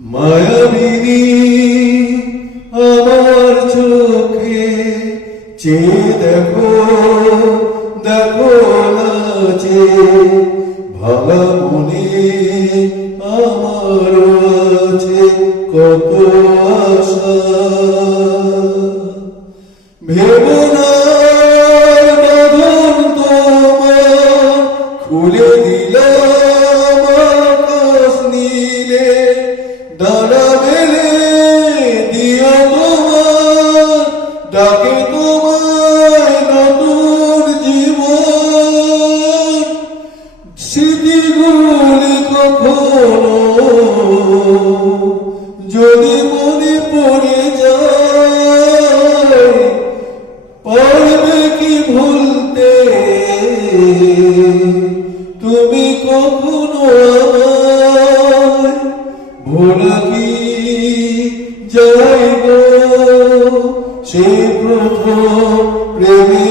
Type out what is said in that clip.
মায়াবিনী আমার চোখে চেয়ে দেখো দেখো নাচে ভাঙা মনে আমার আছে কত আশা ভেবনার বাঁধন তোমার খুলে দিলাম আকাশ নীলে ডানা মেলে দিও তোমার ডাকে তোমায় নতুন জীবন স্মৃতিগুলি কখনো যদি মনে পড়ে যায় পারবে কি ভুলতে তুমি কখনো আমায় ভোলা কি যাইব সেই প্রথম প্রেমে